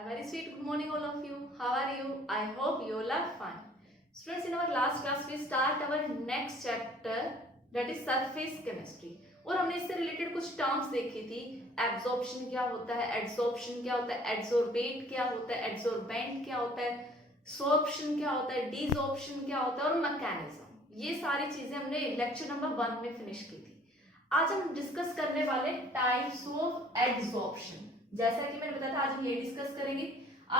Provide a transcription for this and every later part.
A very sweet good morning all of you. How are you? I hope you all are fine. Students, in our last class we start our next chapter, that is surface chemistry. और हमने इससे related कुछ terms देखी थी. Absorption क्या होता है, adsorption क्या होता है, एडसोर्बेट क्या होता है, एडसोर्बेंट क्या होता है, सोर्प्शन क्या होता है, डिसॉर्प्शन क्या होता है और मैकेनिज्म. ये सारी चीजें हमने लेक्चर नंबर 1 में फिनिश की थी. आज हम डिस्कस करने वाले टाइप्स ऑफ एडसॉर्प्शन. जैसा कि मैंने बताया था आज हम ये डिस्कस करेंगे.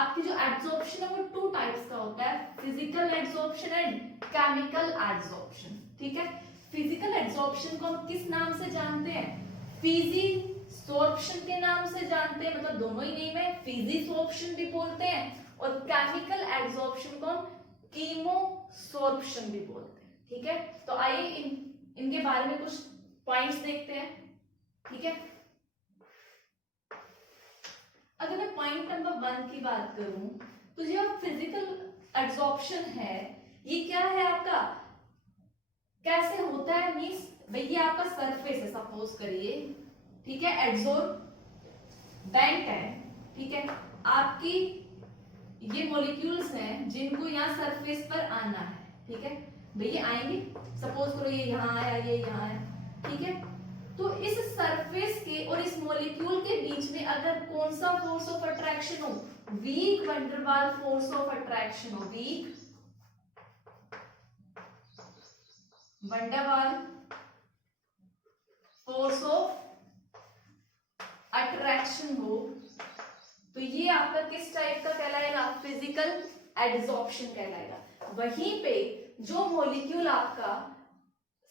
आपकी जो एडसॉर्प्शन है वो 2 टाइप्स का होता है, physical adsorption and chemical adsorption. ठीक है, फिजिकल एडसॉर्प्शन को हम किस नाम से जानते हैं? फिजिसॉर्प्शन के नाम से जानते हैं, मतलब दोनों ही नेम है. फिजिसॉर्प्शन भी बोलते हैं और केमिकल एडसॉर्प्शन को हम कीमोसॉर्प्शन भी बोलते हैं. ठीक है, तो आइए इनके बारे में कुछ पॉइंट्स देखते हैं. ठीक है, अगर मैं पॉइंट नंबर 1 की बात करूं तो जो फिजिकल एडसॉर्प्शन है ये क्या है आपका, कैसे होता है? मींस भाई ये आपका सरफेस है, सपोज करिए. ठीक है, एडसोर्बेंट है. ठीक है, आपकी ये मॉलिक्यूल्स हैं जिनको यहाँ सरफेस पर आना है. ठीक है, भाई ये आएंगे, सपोज करो ये यहाँ आया, ये यहाँ आया. ठीक है, तो इस सरफेस के और इस मॉलिक्यूल के बीच में अगर कौन सा फोर्स ऑफ अट्रैक्शन हो? Weak Van der Waals force of attraction हो. Weak Van der Waals force of attraction हो तो ये आपका किस टाइप का कहलाएगा? फिजिकल एडसॉर्प्शन कहलाएगा. वहीं पे जो मॉलिक्यूल आपका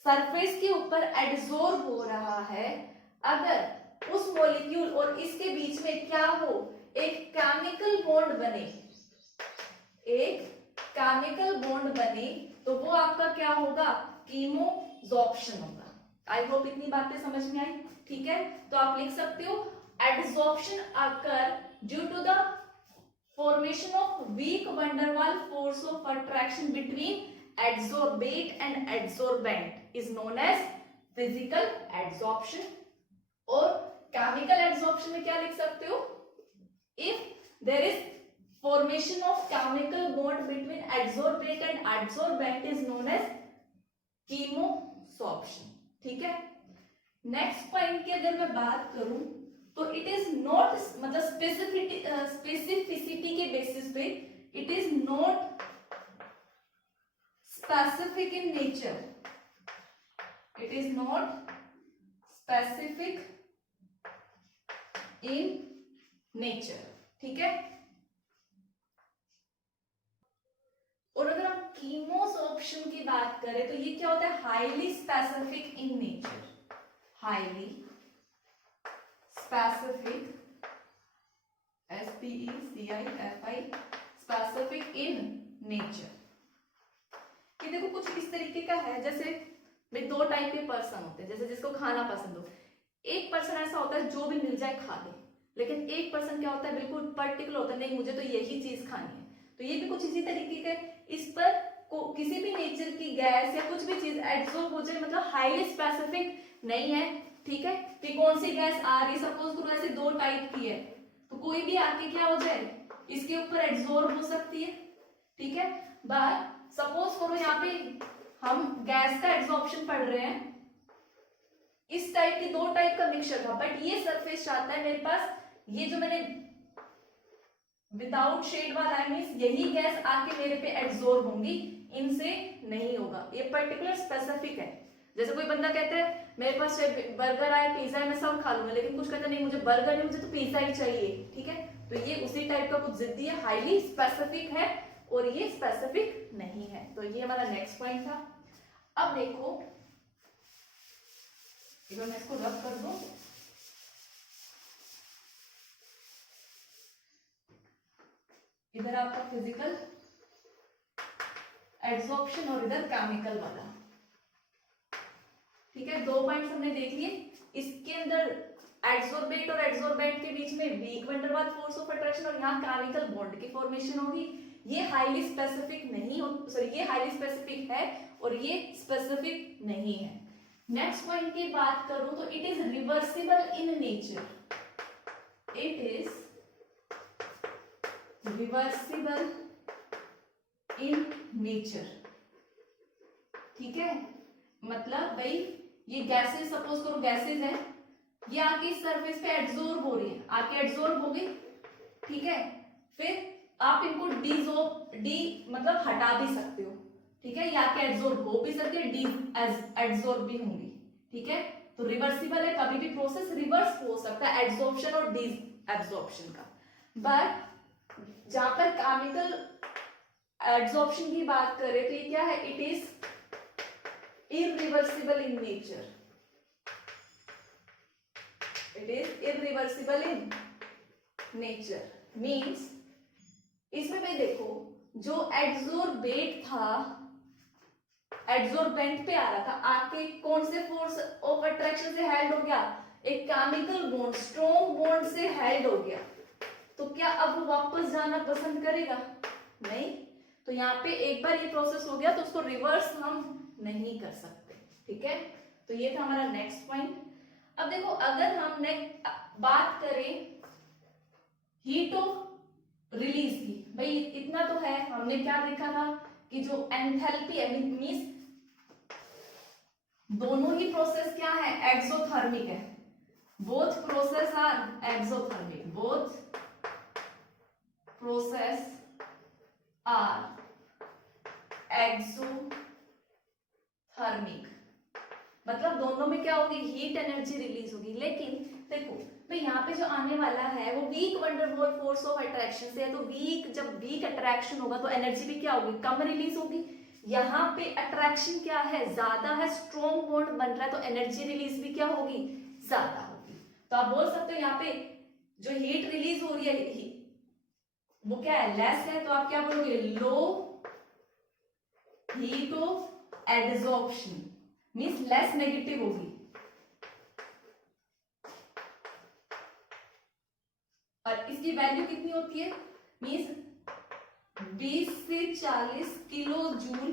सरफेस के ऊपर एडसॉर्ब हो रहा है, अगर उस मॉलिक्यूल और इसके बीच में क्या हो, एक केमिकल बॉन्ड बने, एक केमिकल बॉन्ड बने, तो वो आपका क्या होगा? कीमोसॉर्प्शन होगा. आई होप इतनी बातें समझ में आई. ठीक है, तो आप लिख सकते हो adsorption occur due to the formation of weak van der Waals force of attraction between adsorbate and adsorbent is known as physical adsorption. और chemical adsorption में क्या लिख सकते हो? If there is formation of chemical bond between adsorbate and adsorbent is known as chemosorption. ठीक है, next point की अगर मैं बात करूं तो इट इज नॉट, मतलब स्पेसिफिसिटी के बेसिस पे it is not specific in nature. It is not specific in nature. ठीक है, और अगर हम कीमोसॉर्प्शन की बात करें तो ये क्या होता है? Highly specific in nature. Highly specific, SPECIFI, specific in nature. ये देखो कुछ इस तरीके का है, जैसे भाई 2 टाइप के पर्सन होते हैं, जैसे जिसको खाना पसंद हो. एक पर्सन ऐसा होता है जो भी मिल जाए खा ले, लेकिन एक पर्सन क्या होता है, बिल्कुल पर्टिकुलर होता है, नहीं मुझे तो यही चीज खानी है. तो ये भी कुछ इसी तरीके का. इस पर किसी भी नेचर की गैस या कुछ भी चीज एब्सॉर्ब हो जाए, मतलब हाईली स्पेसिफिक नहीं है. ठीक है, कि कौन सी गैस आ रही है, सपोज करो ऐसे 2 टाइप की है, तो कोई भी आके क्या हो जाए, इसके ऊपर एब्सॉर्ब हो सकती है. ठीक है, बट सपोज करो यहाँ पे हम गैस का एब्सॉर्प्शन पढ़ रहे हैं, इस टाइप की 2 टाइप का मिक्सचर था, बट ये सरफेस चाहता है मेरे पास ये जो मैंने विदाउट शेड वाला है, मींस यही गैस आके मेरे पे एब्सॉर्ब होंगी, इनसे नहीं होगा. ये पर्टिकुलर स्पेसिफिक है. जैसे कोई बंदा कहता है मेरे पास बर्गर आए, पिज्जा है, मैं सब खा लूंगा, लेकिन कुछ कहता नहीं मुझे बर्गर नहीं, मुझे तो पिज्जा ही चाहिए. ठीक है, तो ये उसी टाइप का कुछ जिद्दी है, हाईली स्पेसिफिक है और ये स्पेसिफिक नहीं है. तो ये हमारा नेक्स्ट पॉइंट था. अब देखो, इधर मैं इसको रब कर दूं. इधर आपका फिजिकल एडसॉर्प्शन और इधर केमिकल वाला. ठीक है, 2 पॉइंट्स हमने देख लिए. इसके अंदर एडसोर्बेट और एडसोर्बेंट के बीच में weak van der Waals force of attraction और यहाँ केमिकल बॉन्ड की फॉर्मेशन होगी. ये हाईली स्पेसिफिक नहीं हो, सॉरी ये हाईली स्पेसिफिक है और ये स्पेसिफिक नहीं है. नेक्स्ट पॉइंट की बात करूं तो it is reversible in nature. It is reversible in nature, ठीक है। मतलब भाई ये गैसेस, सपोज करो गैसेस है, ये आके इस सरफेस पे एड्सॉर्ब हो रही है, आके एड्सॉर्ब हो गई, ठीक है। फिर आप इनको मतलब हटा भी सकते हो, ठीक है, या के एड्सॉर्ब हो भी सकती है, एड्सॉर्ब भी होंगी, ठीक है। तो रिवर्सिबल है, कभी भी प्रोसेस रिवर्स हो सकता है एड्सॉर्प्शन और डिसएब्सॉर्प्शन का। बट जहां पर केमिकल एड्सॉर्प्शन की बात करें तो ये क्या है, it is irreversible in nature, it is irreversible in nature. Means इसमें भाई देखो, जो एड्सॉर्बेट था, एड्सॉर्बेंट पे आ रहा था, आके कौन से फोर्स ऑफ अट्रैक्शन से हेल्ड हो गया, एक केमिकल बॉन्ड, स्ट्रॉन्ग बॉन्ड से हेल्ड हो गया। तो क्या अब वो वापस जाना पसंद करेगा? नहीं। तो यहाँ पे एक बार ये प्रोसेस हो गया तो उसको रिवर्स हम नहीं कर सकते, ठीक है। तो ये था हमारा नेक्स्ट पॉइंट। अब देखो, अगर हम बात करें हीट ऑफ रिलीज की, भाई इतना तो है, हमने क्या देखा था कि जो एंथैल्पी है, मींस दोनों ही प्रोसेस क्या है, एक्सोथर्मिक है, both process are exothermic, both process are exothermic, मतलब दोनों में क्या होगी, हीट एनर्जी रिलीज होगी। लेकिन देखो तो यहाँ पे जो आने वाला है वो weak van der Waals force of attraction से है, तो जब वीक अट्रैक्शन होगा तो एनर्जी भी क्या होगी, कम रिलीज होगी। यहाँ पे अट्रैक्शन क्या है, ज्यादा है, स्ट्रॉन्ग बॉन्ड बन रहा है, तो एनर्जी रिलीज भी क्या होगी, ज्यादा होगी। तो आप बोल सकते हो यहाँ पे जो हीट रिलीज हो रही है वो क्या है, लेस है, तो आप क्या बोलोगे, low heat of adsorption, means less negative होगी। और इसकी वैल्यू कितनी होती है, मींस 20 से 40 किलो जूल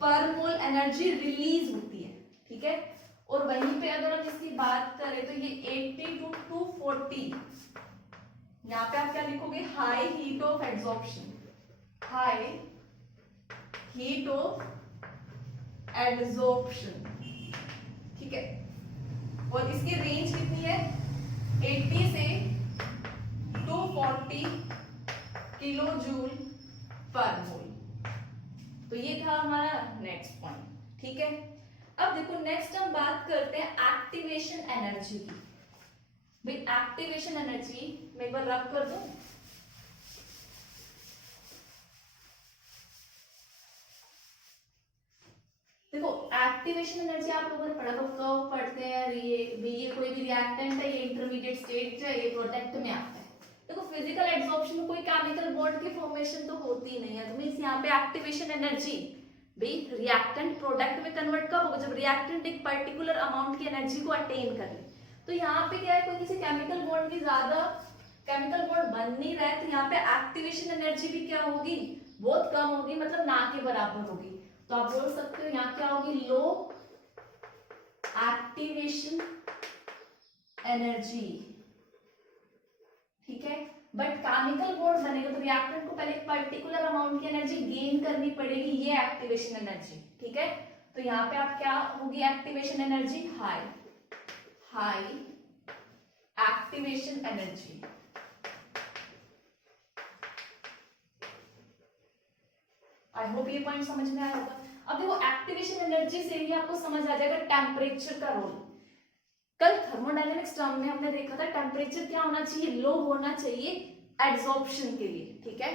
पर मोल एनर्जी रिलीज होती है, ठीक है। और वहीं पे अगर हम इसकी बात करें तो ये 80 to 240, यहाँ पे आप क्या लिखोगे, high heat of adsorption, high heat of adsorption, ठीक है। और इसकी रेंज कितनी है, 80 से 240 किलो जूल पर मोल। तो ये था हमारा नेक्स्ट पॉइंट, ठीक है। अब देखो नेक्स्ट हम बात करते हैं एक्टिवेशन एनर्जी की। भाई एक्टिवेशन एनर्जी मैं एक बार रब कर दूं, देखो एक्टिवेशन एनर्जी आप लोगों ने पढ़ा होगा, कब पढ़ते हैं, ये कोई भी रिएक्टेंट है, ये इंटरमीडिएट स्टेज है, ये प्रोडक्ट में आता है। देखो फिजिकल एड्सॉर्प्शन में कोई केमिकल बॉन्ड की फॉर्मेशन तो होती नहीं है, तो मींस यहाँ पे एक्टिवेशन एनर्जी भाई रिएक्टेंट प्रोडक्ट में कन्वर्ट कब होगा, जब रिएक्टेंट एक पर्टिकुलर अमाउंट की एनर्जी को अटेन कर ले। तो यहाँ पे क्या है, कोई किसी केमिकल बॉन्ड की ज्यादा केमिकल बॉन्ड बन नहीं रहा है, तो यहाँ पे एक्टिवेशन एनर्जी भी क्या होगी, बहुत कम होगी, मतलब ना के बराबर होगी। तो आप बोल सकते हो यहाँ क्या होगी, लो एक्टिवेशन एनर्जी, ठीक है। बट केमिकल बॉन्ड बनेगा तो रिएक्टेंट को पहले एक पर्टिकुलर अमाउंट की एनर्जी गेन करनी पड़ेगी, ये एक्टिवेशन एनर्जी, ठीक है। तो यहाँ पे आप क्या होगी activation energy, high high activation energy. I hope ये पॉइंट समझ में आया होगा। अब देखो एक्टिवेशन एनर्जी से ही आपको समझ आ जाएगा टेम्परेचर का रोल। कल थर्मोडायनेमिक्स टर्म में हमने देखा था टेम्परेचर क्या होना चाहिए, लो होना चाहिए एड्सॉर्प्शन के लिए, ठीक है।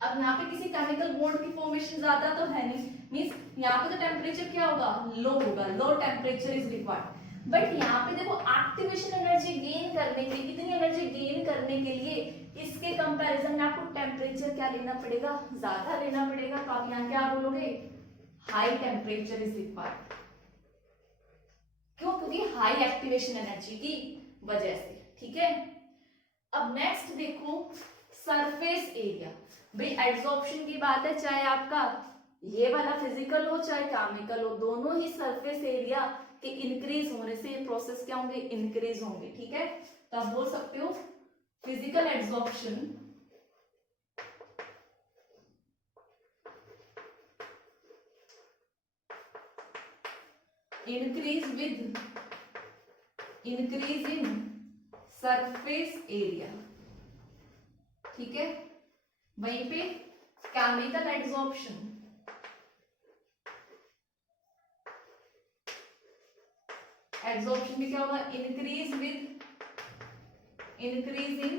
अब यहाँ पे किसी केमिकल बॉन्ड की फॉर्मेशन ज्यादा तो है नहीं, मींस यहाँ पे तो टेम्परेचर क्या होगा, लो होगा, low temperature is required. But यहाँ पे देखो एक्टिवेशन एनर्जी गेन करने के लिए, कितनी एनर्जी गेन करने के लिए इसके कंपैरिजन में आपको टेम्परेचर क्या लेना पड़ेगा, ज्यादा लेना पड़ेगा। तो आप यहाँ क्या बोलोगे, हाई टेम्परेचर इज रिक्वायर्ड। क्यों, क्योंकि हाई एक्टिवेशन एनर्जी की वजह से, ठीक है। अब नेक्स्ट देखो सरफेस एरिया। भाई एड्सॉर्प्शन की बात है, चाहे आपका ये वाला फिजिकल हो चाहे केमिकल हो, दोनों ही सरफेस एरिया के इंक्रीज होने से ये प्रोसेस क्या होंगे, इंक्रीज होंगे, ठीक है। तो आप बोल सकते हो physical adsorption increase with increase in surface area, ठीक है। वहीं पे केमिकल एड्सॉर्प्शन, एड्सॉर्प्शन में क्या होगा, इंक्रीज इन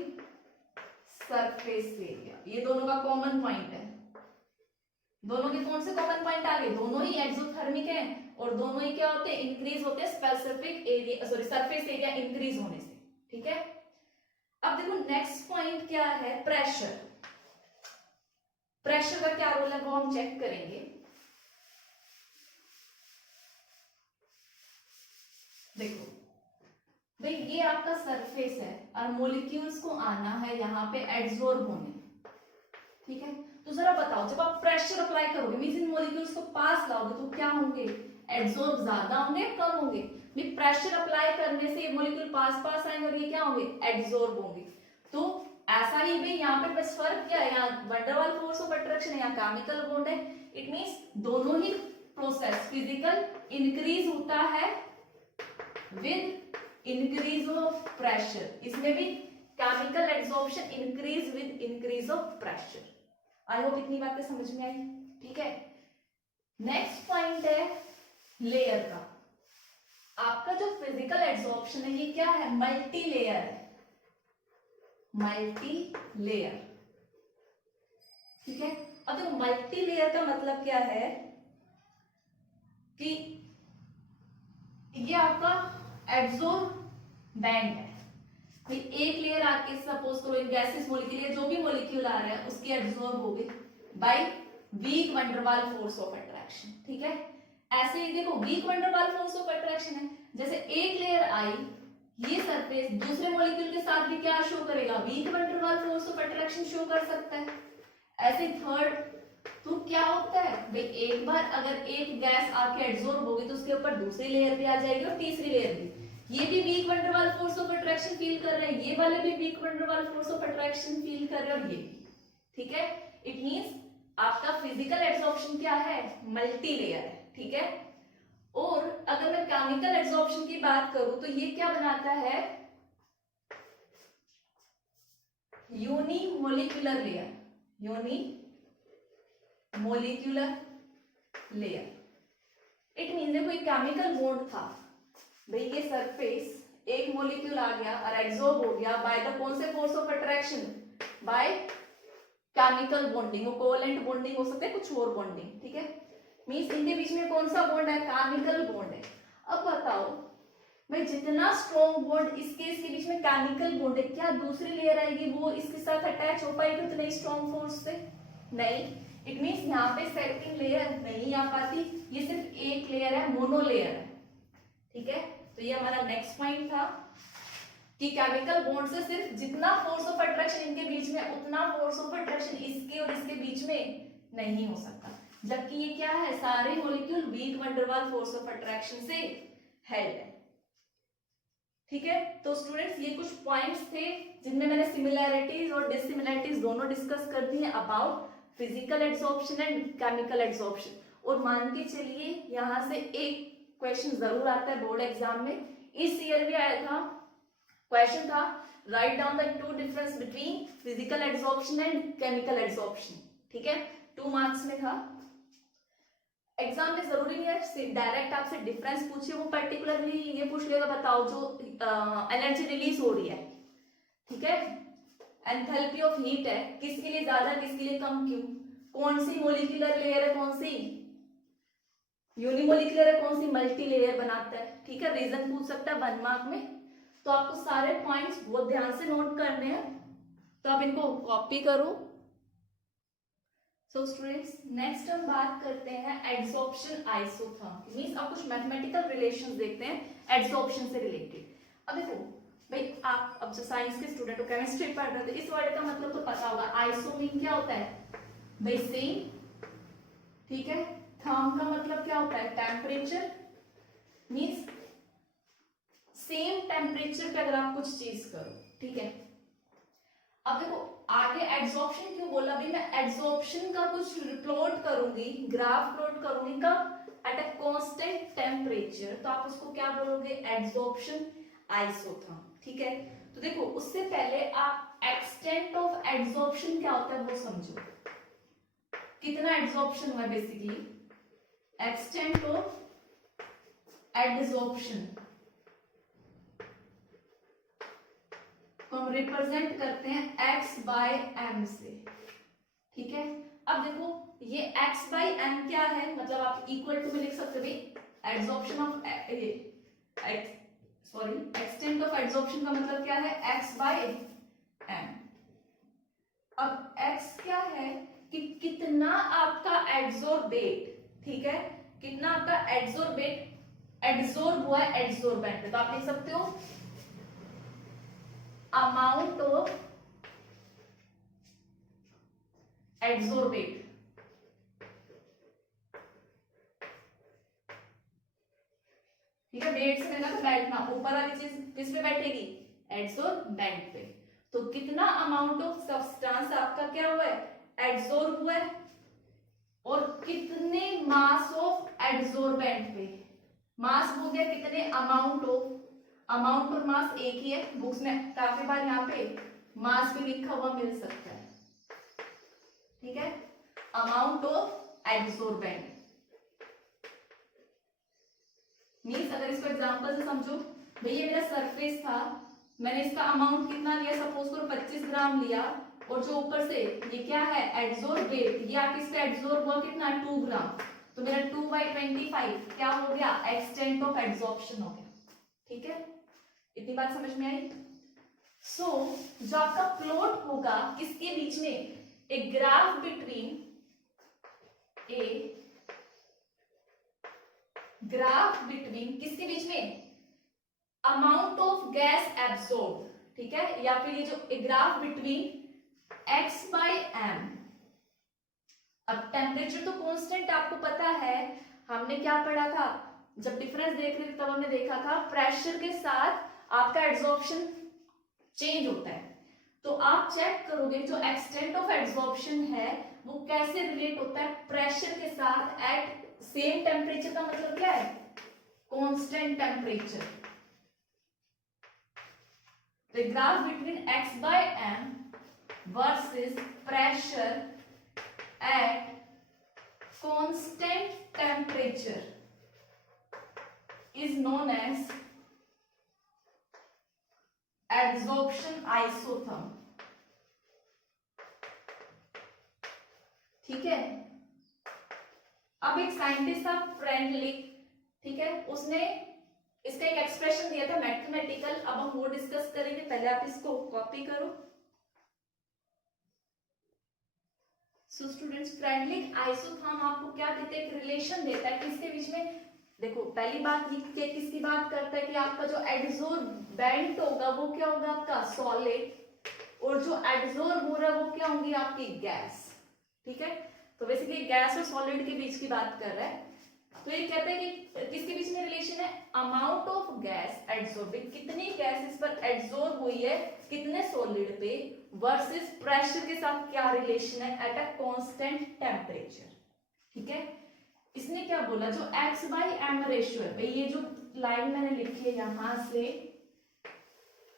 सरफेस एरिया। ये दोनों का कॉमन पॉइंट है। दोनों के कौन से कॉमन पॉइंट आ गए, दोनों ही एक्सोथर्मिक हैं और दोनों ही क्या होते हैं, इंक्रीज होते हैं specific area, sorry surface area increase होने से, ठीक है। अब देखो नेक्स्ट पॉइंट क्या है, प्रेशर। प्रेशर का क्या रोल है वो हम चेक करेंगे। देखो भाई ये आपका सरफेस है और मॉलिक्यूल्स को आना है यहाँ पे एड्सॉर्ब होने, ठीक है। तो जरा बताओ, जब आप प्रेशर अप्लाई करोगे मींस इन मॉलिक्यूल्स को पास लाओगे तो क्या होंगे, एड्सॉर्ब ज्यादा होंगे कम होंगे। प्रेशर अप्लाई करने से ये मॉलिक्यूल पास आएंगे और ये क्या होंगे, एड्सॉर्ब होंगे। तो ऐसा ही भी यहाँ पे बस फर्क क्या है, यहाँ van der Waals force of attraction है, यहाँ केमिकल बॉन्ड है। इट मींस दोनों ही प्रोसेस फिजिकल इंक्रीज होता है विद इंक्रीज ऑफ प्रेशर। इसमें भी chemical adsorption increase with increase of pressure. I hope इतनी बातें समझ में आई, ठीक है। नेक्स्ट पॉइंट है लेयर का। आपका जो फिजिकल एड्सॉर्प्शन है ये क्या है, मल्टी लेयर है, मल्टी लेयर, ठीक है। अब देखो मल्टी लेयर का मतलब क्या है कि ये आपका एड्सॉर्बेंट है। भाई एक लेयर आके सपोज करो एक गैसेस मॉलिक्यूल, जो भी मॉलिक्यूल आ रहा है उसके एब्जॉर्ब हो गए by week van der Waals force of attraction, ठीक है। ऐसे ही देखो week van der Waals force of attraction है, जैसे एक लेयर आई, ये सरफेस दूसरे मॉलिक्यूल के साथ भी क्या शो करेगा, week van der Waals force of attraction show कर सकता है। ऐसे थर्ड तो क्या होता है भाई, एक बार अगर एक गैस आके एब्जॉर्ब होगी तो उसके ऊपर दूसरी लेयर भी आ जाएगी और तीसरी लेयर भी। ये भी week van der Waals force of attraction feel कर रहे हैं, ये वाले भी week van der Waals force of attraction feel कर रहे हैं और ये भी, ठीक है। इट मींस आपका फिजिकल एड्सॉर्प्शन क्या है, मल्टी लेयर है, ठीक है। और अगर मैं केमिकल एड्सॉर्प्शन की बात करूं तो ये क्या बनाता है, unimolecular layer, unimolecular layer. It means देखो एक केमिकल बॉन्ड था भाई, ये सरफेस एक मॉलिक्यूल आ गया और एब्जॉर्ब हो गया बाय द कौन से force of attraction, by chemical bonding, covalent bonding हो सकता है, कुछ और बॉन्डिंग, ठीक है। मींस इनके बीच में कौन सा बॉन्ड है, केमिकल बॉन्ड है। अब बताओ भाई जितना स्ट्रॉन्ग बॉन्ड इसके बीच में केमिकल बॉन्ड है, क्या दूसरी लेयर आएगी वो इसके साथ अटैच हो पाएगी उतने स्ट्रॉन्ग फोर्स से, नहीं। इट मींस यहाँ पे सेकंड लेयर नहीं आ पाती, ये सिर्फ एक लेयर है, मोनो लेयर है, ठीक है। तो ये हमारा नेक्स्ट पॉइंट था कि केमिकल बॉन्ड से सिर्फ जितना फोर्स ऑफ अट्रैक्शन इनके बीच में उतना फोर्स ऑफ अट्रैक्शन इसके और इसके बीच में नहीं हो सकता, जबकि ये क्या है, सारे molecule week van der Waals force of attraction से हेल्ड है, ठीक है। तो स्टूडेंट्स ये कुछ पॉइंट्स थे जिनमें मैंने सिमिलैरिटीज और डिसिमिलैरिटीज दोनों डिस्कस कर दी है about physical adsorption and chemical adsorption. और मान के चलिए यहां से एक क्वेश्चन जरूर आता है बोर्ड एग्जाम में, इस ईयर भी आया था, क्वेश्चन था write down the two difference between physical adsorption and chemical adsorption, ठीक है। 2 मार्क्स में था। एग्जाम में जरूरी नहीं है डायरेक्ट आपसे डिफरेंस पूछिए, वो पर्टिकुलरली ये पूछ लेगा बताओ जो एनर्जी रिलीज हो रही है, ठीक है, एंथैल्पी ऑफ हीट है, किसके लिए ज्यादा किसके लिए कम, क्यों, कौन सी मोलिकुलर लेयर है, कौन सी यूनिमोलिकुलर है, कौन सी मल्टी लेयर बनाता है, ठीक है। रीजन पूछ सकता है 1 मार्क में। तो आपको सारे पॉइंट्स बहुत ध्यान से नोट करने हैं, तो आप इनको कॉपी करो। सो स्टूडेंट्स नेक्स्ट हम बात करते हैं एड्सॉर्प्शन आइसोथर्म, मींस आप कुछ मैथमेटिकल रिलेशंस देखते हैं एड्सॉर्प्शन से रिलेटेड। अब देखो भाई आप अब जो साइंस के स्टूडेंट हो, केमिस्ट्री पढ़ रहे थे, इस वर्ड का मतलब तो पता होगा, आइसो मीन क्या होता है भाई सेम, ठीक है। थर्म का मतलब क्या होता है, टेम्परेचर, मींस सेम टेम्परेचर पे अगर आप कुछ चीज करो, ठीक है। अब देखो आगे एड्सॉर्प्शन क्यों बोला, भी मैं एड्सॉर्प्शन का कुछ प्लॉट करूंगी, ग्राफ प्लॉट करूंगी कब, एट अ कांस्टेंट टेम्परेचर, तो आप उसको क्या बोलोगे, एड्सॉर्प्शन आइसोथर्म। ठीक है, तो देखो उससे पहले आप एक्सटेंट ऑफ एड्सॉर्प्शन क्या होता है वो समझो। कितना एड्सॉर्प्शन हुआ बेसिकली, एक्सटेंट ऑफ एड्सॉर्प्शन को हम रिप्रेजेंट करते हैं x बाय m से। ठीक है, अब देखो ये x बाय m क्या है, मतलब आप इक्वल टू में लिख सकते हो भाई, adsorption of sorry extent of adsorption का मतलब क्या है, x बाय m। अब x क्या है कि कितना आपका एड्सॉर्बेट, ठीक है, कितना आपका एड्सॉर्बेट एड्सॉर्ब हुआ है एड्सॉर्बेंट पे, तो आप लिख सकते हो अमाउंट ऑफ एड्सॉर्बेट। ठीक है, वेट से लेना तो बैठना, ऊपर वाली चीज किस पे बैठेगी, एड्सॉर्बेंट पे। तो कितना अमाउंट ऑफ सब्सटेंस आपका क्या हुआ है, एड्सॉर्ब हुआ है, और कितने मास ऑफ एड्सॉर्बेंट पे, मास हो गया कितने अमाउंट ऑफ, अमाउंट और मास एक ही है, बुक्स में काफी बार यहाँ पे मास भी लिखा हुआ मिल सकता है। ठीक है, अमाउंट ऑफ एड्सॉर्बेंट मीन्स, अगर इसको एग्जांपल से समझो, भाई ये मेरा सरफेस था, मैंने इसका अमाउंट कितना लिया, सपोज करो 25 ग्राम लिया, और जो ऊपर से ये क्या है एड्सॉर्बेट, ये आप इसका एड्सॉर्ब हुआ कितना 2 ग्राम, तो मेरा 2/25 क्या हो गया, एक्सटेंट ऑफ एड्सॉर्प्शन हो गया। ठीक है, इतनी बात समझ में आई। सो जो आपका प्लॉट होगा किसके बीच में, ए ग्राफ बिटवीन किसके बीच में, अमाउंट ऑफ गैस एब्सॉर्ब, ठीक है, या फिर ये जो graph between x by m। अब टेम्परेचर तो कांस्टेंट आपको पता है, हमने क्या पढ़ा था, जब डिफरेंस देख रहे थे तब हमने देखा था प्रेशर के साथ आपका एड्सॉर्प्शन चेंज होता है। तो आप चेक करोगे जो एक्सटेंट ऑफ एड्सॉर्प्शन है वो कैसे रिलेट होता है प्रेशर के साथ एट सेम टेम्परेचर, का मतलब क्या है, constant temperature. The graph between x by m versus pressure at constant temperature is known as adsorption isotherm। ठीक है, अब एक साइंटिस्ट था फ्रेंडलिक, ठीक है, उसने इसका एक एक्सप्रेशन दिया था मैथमेटिकल, अब हम वो डिस्कस करेंगे, पहले आप इसको कॉपी करो। सो स्टूडेंट्स, फ्रेंडलिक आइसोथर्म आपको क्या देता है, एक रिलेशन देता है किसके बीच में, देखो पहली बात ये किसकी बात करता है कि आपका जो एड्सॉर्बेंट होगा वो क्या होगा, आपका सॉलिड, और जो एड्सॉर्ब हो रहा है वो क्या होंगी, आपकी गैस। ठीक है, तो बेसिकली गैस और सॉलिड के बीच की बात कर रहा है। तो ये कहते हैं कि किसके बीच में रिलेशन है, अमाउंट ऑफ गैस एड्सॉर्बिंग, कितनी गैस इस पर एड्सॉर्ब हुई है कितने सॉलिड पे, वर्सेस प्रेशर के साथ क्या रिलेशन है, एट अ कांस्टेंट टेम्परेचर। ठीक है, इसने क्या बोला, जो x बाई एम रेशियो है, भाई ये जो लाइन मैंने लिखी है यहां से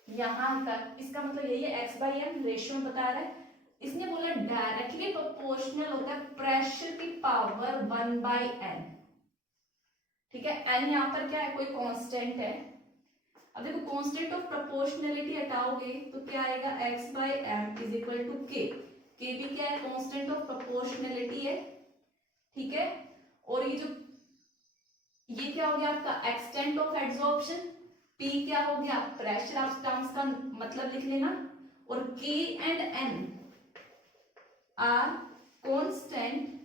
यहां तक, इसका मतलब यही है x बाई एम रेशियो में बता रहा है। इसने बोला डायरेक्टली प्रोपोर्शनल होता है प्रेशर की पावर 1/n। ठीक है, n यहाँ पर क्या है, कोई कांस्टेंट है। अब देखो कांस्टेंट ऑफ प्रोपोर्शनलिटी हटाओगे तो क्या आएगा, x by m is equal to k। k भी क्या है, कांस्टेंट ऑफ प्रोपोर्शनलिटी है। ठीक है, और ये क्या हो गया आपका एक्सटेंट ऑफ एड्सॉर्प्शन, p क्या हो गया प्रेशर, आप टर्म्स का मतलब लिख लेना, और k and n are constant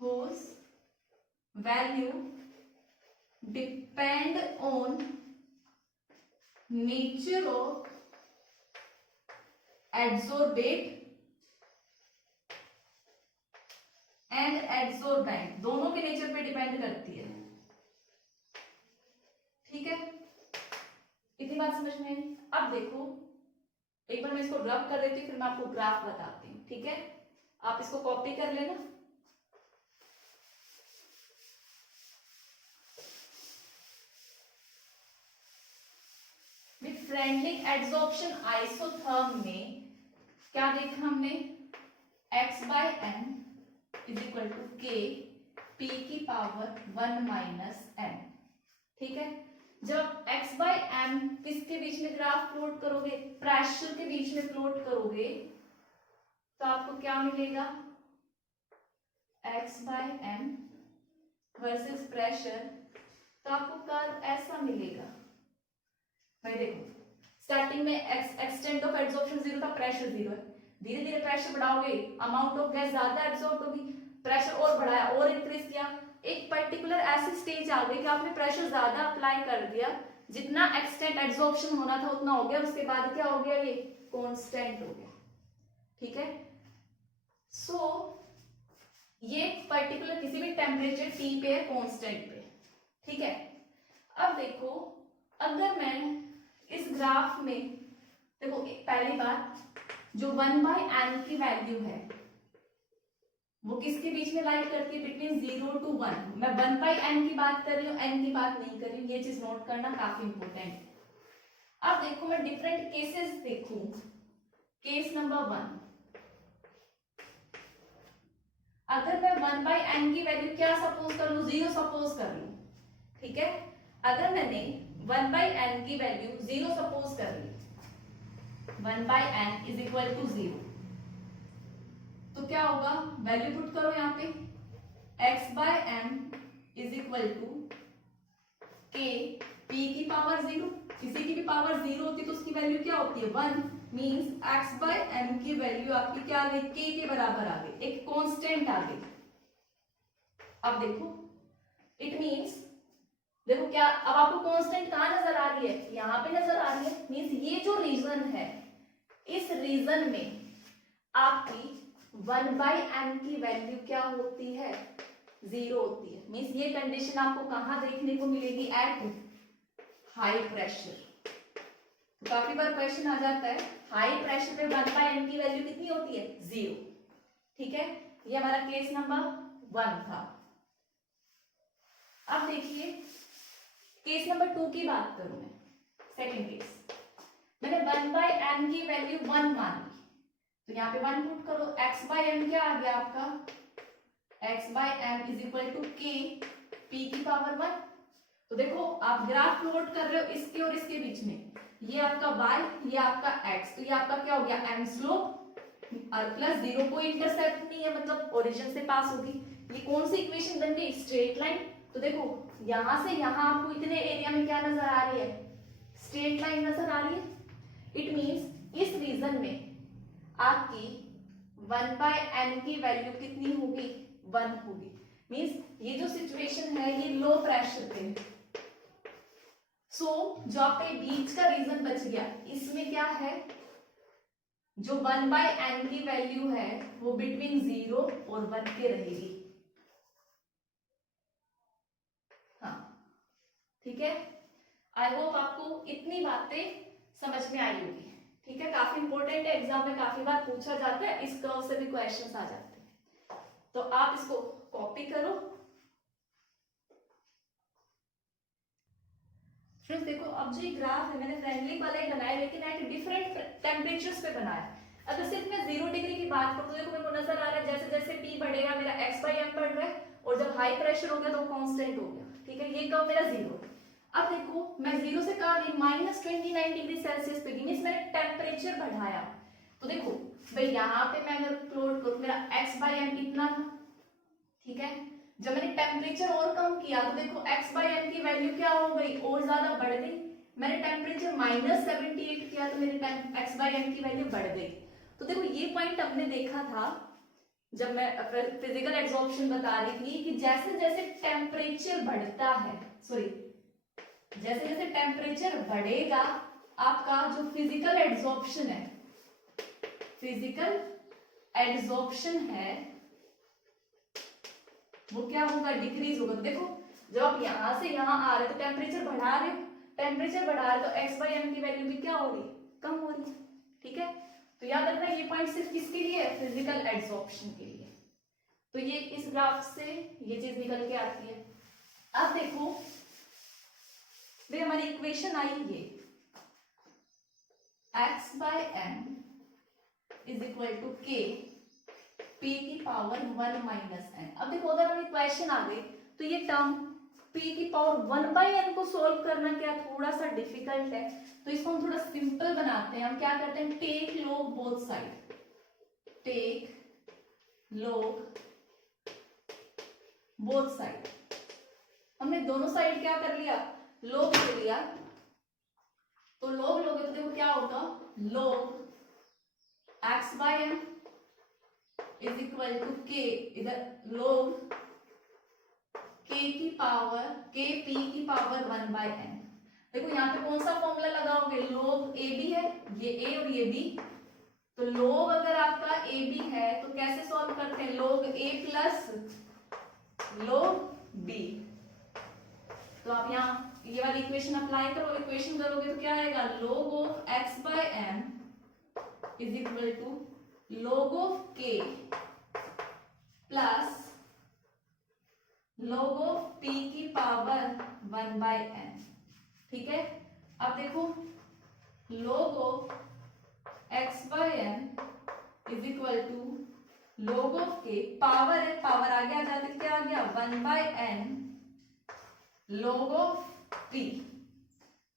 whose value depend on nature of adsorbate and adsorbent, दोनों के नेचर पे डिपेंड करती है। ठीक है, इतनी बात समझ में आई। अब देखो एक बार मैं इसको रब कर देती हूँ, फिर मैं आपको ग्राफ बताती हूँ। ठीक है, आप इसको कॉपी कर लेना। फ्रेंडली एड्सॉर्प्शन आइसोथर्म में क्या देखा हमने, x by m is equal to K P की पावर 1 माइनस एम। ठीक है, जब x बाय एम किसके बीच में ग्राफ प्लॉट करोगे, प्रेशर के बीच में प्लॉट करोगे, तो आपको क्या मिलेगा, x by m versus pressure, तो आपको कर्व ऐसा मिलेगा। भाई देखो स्टार्टिंग में एक्सटेंट ऑफ एड्सॉर्प्शन 0 था, प्रेशर 0 है, धीरे धीरे प्रेशर बढ़ाओगे, अमाउंट ऑफ गैस ज्यादा एब्सॉर्ब होगी, प्रेशर और बढ़ाया और इंक्रीज किया, एक पर्टिकुलर ऐसी स्टेज आ गई कि आपने प्रेशर ज्यादा अप्लाई कर दिया, जितना एक्सटेंट एड्सॉर्प्शन होना था उतना हो गया, उसके बाद क्या हो गया, ये कांस्टेंट हो गया। ठीक है, सो ये पर्टिकुलर किसी भी टेम्परेचर T पे है, कांस्टेंट पे। ठीक है, अब देखो अगर मैं इस ग्राफ में देखो, पहली बात जो 1 बाय एन की वैल्यू है वो किसके बीच में लाई करती है, बिटवीन 0 to 1। मैं 1 बाय एन की बात कर रही हूँ, एन की बात नहीं कर रही हूँ, ये चीज नोट करना काफी इंपॉर्टेंट है। अब देखो मैं डिफरेंट केसेस देखूं, केस नंबर 1, अगर मैं 1 बाय एन की वैल्यू क्या सपोज कर लूं, 0 सपोज कर लूं। ठीक है, अगर मैंने 1 बाय एन की वैल्यू 0 सपोज कर ली, 1 by N is equal to 0, तो क्या होगा, वैल्यू पुट करो यहाँ पे, x by m is equal to K P की पावर 0, किसी की भी पावर 0 होती है तो उसकी वैल्यू क्या होती है, 1, मींस x बाय एम की वैल्यू आपकी क्या आ गई, k के बराबर आ गई, एक कांस्टेंट आ गई। अब देखो इट मींस, देखो क्या अब आपको कांस्टेंट कहां नजर आ रही है, यहाँ पे नजर आ रही है, मींस ये जो रीजन है, इस रीजन में आपकी 1 बाय एन की वैल्यू क्या होती है, 0 होती है। मींस ये कंडीशन आपको कहां देखने को मिलेगी, एट हाई प्रेशर। तो काफी बार क्वेश्चन आ जाता है, हाई प्रेशर पे 1 बाय एन की वैल्यू कितनी होती है, 0। ठीक है, ये हमारा केस नंबर 1 था। अब देखिए केस नंबर 2 की बात करूं मैं, सेकेंड केस, मैंने 1 बाय एन की वैल्यू 1 मान ली, तो यहाँ पे 1 पुट करो, x बाय एम क्या आ गया आपका, x by m is equal to K P की पावर 1। तो देखो आप ग्राफ प्लॉट कर रहे हो इसके और इसके बीच में, ये आपका y, ये आपका x, तो ये आपका क्या हो गया, m स्लोप और प्लस 0, कोई इंटरसेप्ट नहीं है, मतलब ओरिजिन से पास होगी। ये कौन सी इक्वेशन बन गई, स्ट्रेट लाइन। तो देखो यहां से यहां आपको इतने एरिया में क्या नजर आ रही है, स्ट्रेट लाइन नजर आ रही है। इट मींस इस रीजन में आपकी 1 बाय एन की वैल्यू कितनी होगी, 1 होगी। मींस ये जो सिचुएशन है ये लो प्रेशर पे है। सो जो आपका बीच का रीजन बच गया, इसमें क्या है, जो 1 बाय एन की वैल्यू है वो बिटवीन 0 और 1 के रहेगी। हाँ ठीक है, आई होप आपको इतनी बातें समझ में आई होगी। ठीक है, काफी इंपॉर्टेंट है, एग्जाम में काफी बार पूछा जाता है, इस कर्व से भी क्वेश्चंस आ जाते हैं, तो आप इसको कॉपी करो। फ्रेंड्स देखो अब जो ग्राफ है मैंने फ्रेंडली वाला ही बनाया, लेकिन एट डिफरेंट टेम्परेचर्स पे बनाया। अगर सिर्फ मैं 0 डिग्री की बात करूं तो देखो मेरे को नजर आ रहा है जैसे जैसे P बढ़ेगा मेरा x बाय m बढ़ रहा है, और जब हाई प्रेशर हो गया तो कांस्टेंट हो गया। ठीक है, ये कर्व मेरा 0। अब देखो मैं 0 से कहा -29 डिग्री सेल्सियस पे, मींस मैंने टेम्परेचर बढ़ाया। तो देखो भाई यहाँ पे मैं अगर प्लॉट करूं, मेरा x बाय m इतना था। ठीक है, जब मैंने टेम्परेचर और कम किया तो देखो x बाय m की वैल्यू क्या हो गई, और ज्यादा बढ़ गई। मैंने टेम्परेचर -78 किया तो मेरी x बाय m की वैल्यू बढ़ गई। तो देखो ये पॉइंट हमने देखा था जब मैं फिजिकल एब्जॉर्प्शन बता रही थी कि जैसे जैसे टेम्परेचर बढ़ता है, सॉरी जैसे जैसे टेम्परेचर बढ़ेगा आपका जो फिजिकल एब्जॉर्प्शन है, फिजिकल एब्जॉर्प्शन है वो क्या होगा, डिक्रीज होगा। देखो जब आप यहां से यहां आ रहे हो तो टेम्परेचर बढ़ा रहे हो, टेम्परेचर बढ़ा रहे हो तो x बाय m की वैल्यू भी क्या हो रही है, कम हो रही है। ठीक है, तो याद रखना ये पॉइंट सिर्फ किसके लिए है, फिजिकल एब्जॉर्प्शन के लिए। तो ये इस ग्राफ से ये चीज निकल के आती है। अब देखो वे हमारी इक्वेशन आई ये, x by m is equal to k p की पावर 1 माइनस n। अब देखो अगर हमें क्वेश्चन आ गई तो ये टर्म p की पावर 1 बाई n को सोल्व करना क्या थोड़ा सा डिफिकल्ट है, तो इसको हम थोड़ा सिंपल बनाते हैं। हम क्या करते हैं, take log both side, take log both side. हमने दोनों साइड क्या कर लिया, लॉग ले लिया, तो लॉग लोगे तो देखो क्या होगा, log x by m is equal to k, इधर लॉग k की पावर k p की पावर 1 बाय n। देखो यहाँ पे कौन सा फॉर्मूला लगाओगे, लॉग ए बी है, ये a और ये b, तो लॉग अगर आपका ए बी है तो कैसे सॉल्व करते हैं, log a plus log b। तो आप यहाँ ये वाली इक्वेशन अप्लाई करो, इक्वेशन करोगे तो क्या आएगा, log of x by m is equal to log of k plus log of p की पावर 1 बाय n। ठीक है, अब देखो log of x by m is equal to log of k, power है, पावर आगे आ जाते क्या आ गया, 1 by n log of p।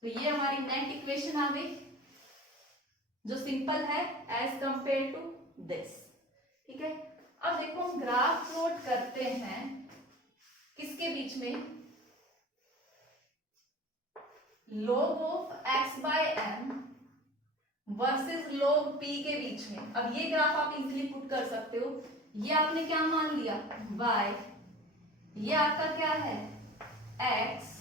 तो ये हमारी नेट इक्वेशन आ गई जो सिंपल है एज कंपेयर टू दिस। ठीक है, अब देखो हम ग्राफ प्लॉट करते हैं किसके बीच में, log of x by m versus log p के बीच में। अब ये ग्राफ आप इजीली पुट कर सकते हो, ये आपने क्या मान लिया y, ये आपका क्या है x,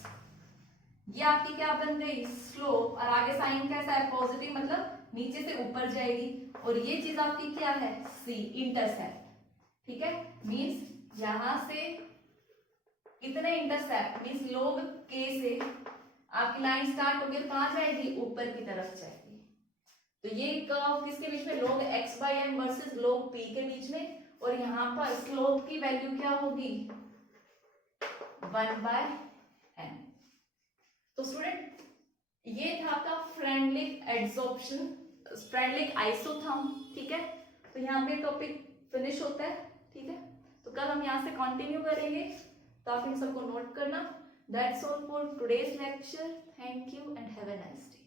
ये आपकी क्या बन गई स्लोप, और आगे साइन कैसा है पॉजिटिव, मतलब नीचे से ऊपर जाएगी, और ये चीज आपकी क्या है c, इंटरसेप्ट। ठीक है, मींस यहां से इतने इंटरसेप्ट मींस log k से आपकी लाइन स्टार्ट होगी, कहां जाएगी, ऊपर की तरफ जाएगी। तो ये कर्व किसके बीच में, log x by m versus log p के बीच में, और यहाँ पर स्लोप की वैल्यू क्या होगी 1 बाय n। तो स्टूडेंट ये था आपका फ्रेंडलिक एडसॉर्प्शन, फ्रेंडलिक आइसोथर्म। ठीक है, तो यहाँ पे टॉपिक फिनिश होता है। ठीक है, तो कल हम यहाँ से कंटिन्यू करेंगे, तो आप इन सबको नोट करना। That's all for today's lecture. Thank you and have a nice day.